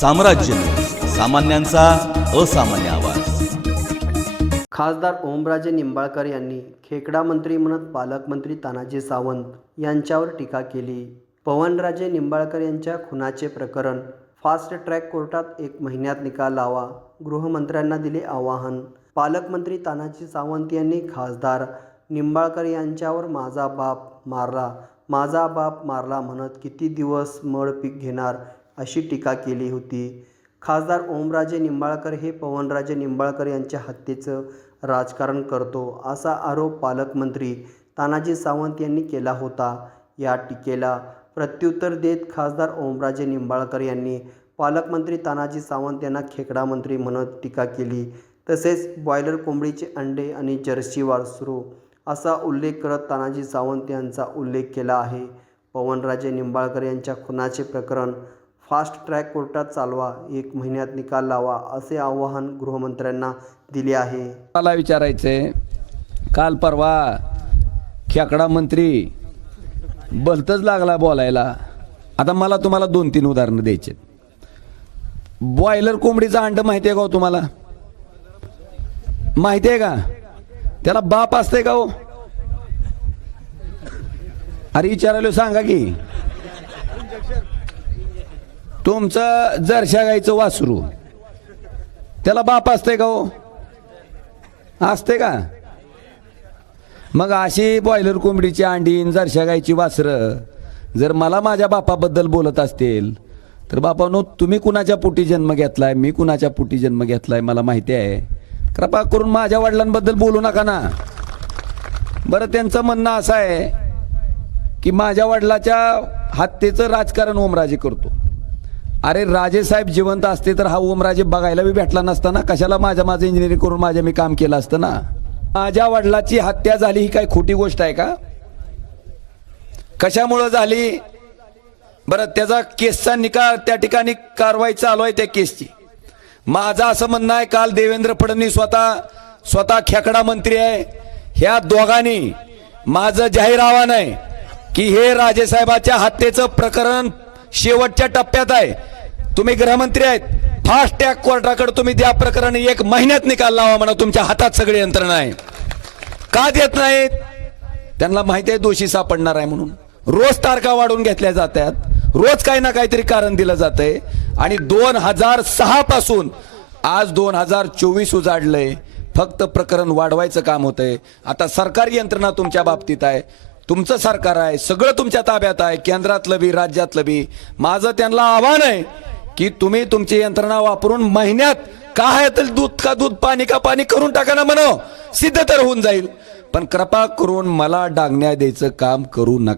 साम्राज्य. सामान्यांचा असामान्य आवाज. खासदार ओमराजे निंबाळकर यांनी खेकडा मंत्री म्हणत पालकमंत्री तानाजी सावंत यांच्यावर टीका केली. पवनराजे निंबाळकर यांच्या खुनाचे प्रकरण फास्ट ट्रॅक कोर्टात एक महिन्यात निकाल लावा गृहमंत्र्यांना दिले आवाहन. पालकमंत्री तानाजी सावंत यांनी खासदार निंबाळकर यांच्यावर माझा बाप मारला. माझा बाप मारला म्हणत किती दिवस मळ पीक घेणार? अशी टीका केली होती. खासदार ओमराजे निंबाळकर हे पवनराजे निंबाळकर यांच्या हत्येचं राजकारण करतो असा आरोप पालकमंत्री तानाजी सावंत यांनी केला होता. या टीकेला प्रत्युत्तर देत खासदार ओमराजे निंबाळकर यांनी पालकमंत्री तानाजी सावंत यांना खेकडा मंत्री म्हणत टीका केली. तसेच बॉयलर कोंबडीचे अंडे आणि जर्सी वासरू असा उल्लेख करत तानाजी सावंत यांचा उल्लेख केला आहे. पवनराजे निंबाळकर यांच्या खुनाचे प्रकरण फास्ट ट्रॅक कोर्टात चालवा एक महिन्यात निकाल लावा असे आवाहन गृहमंत्र्यांना दिले आहे. मला विचारायचंय काल परवा खेकडा मंत्री बलतच लागला बोलायला. आता मला तुम्हाला दोन तीन उदाहरणं द्यायचे बॉयलर कोंबडीचं अंड माहिती आहे का हो तुम्हाला? माहिती आहे का? त्याला बाप असते का हो? अरे विचारायला सांगा की. तुमचं जरशा गाईचं वासरू त्याला बाप असते का हो? असते का? मग अशी बॉयलर कोंबडीची अंडी जरशा गायची वासरं जर मला माझ्या बापाबद्दल बोलत असतील तर बापानो तुम्ही कुणाच्या पोटी जन्म घेतलाय? मी कुणाच्या पोटी जन्म घेतलाय? मला माहिती आहे. कृपा करून माझ्या वडिलांबद्दल बोलू नका ना. बरं त्यांचं म्हणणं असं आहे की माझ्या वडिलाच्या हत्येचं राजकारण ओमराजे करतो. अरे राजेसाहेब जिवंत असते तर हा ओमराजे बघायला बी भेटला नसता ना? कशाला माझ्या माझं इंजिनिअरिंग करून माझ्या मी काम केलं असतं ना? माझ्या वडिलाची हत्या झाली ही काही खोटी गोष्ट आहे का? कशामुळं झाली? बरं त्याचा केसचा निकाल त्या ठिकाणी कारवाई चालू आहे त्या केसची. माझं असं म्हणणं आहे काल देवेंद्र फडणवीस स्वतः स्वतः खेकडा मंत्री आहे. ह्या दोघांनी माझं जाहीर आव्हान आहे की हे राजेसाहेबाच्या हत्येचं प्रकरण शेवटच्या टप्प्यात आहे. तुम्ही गृहमंत्री आहेत. फास्ट टॅग कोर्टाकडे तुम्ही द्या प्रकरण एक महिन्यात निकाल लावा म्हणा. तुमच्या हातात सगळी यंत्रणा आहे. का देत नाहीत? त्यांना माहिती आहे दोषी सापडणार आहे म्हणून. रोज तारखा वाढवून घेतल्या जातात. रोज काही ना काहीतरी कारण दिलं जातंय. आणि दोन हजार सहा पासून आज दोन हजार चोवीस उजाडलंय. फक्त प्रकरण वाढवायचं काम होतंय. आता सरकारी यंत्रणा तुमच्या बाबतीत आहे. तुमचं सरकार आहे सगळं तुमच्या ताब्यात आहे केंद्रातलं बी राज्यातलं बी. माझं त्यांना आव्हान आहे की तुम्ही तुमची यंत्रणा वापरून महिन्यात काय आहे तर दूध का दूध पाणी का पाणी करून टाका ना म्हणो सिद्ध तर होऊन जाईल. पण कृपा करून मला डागण्या द्यायचं काम करू नका.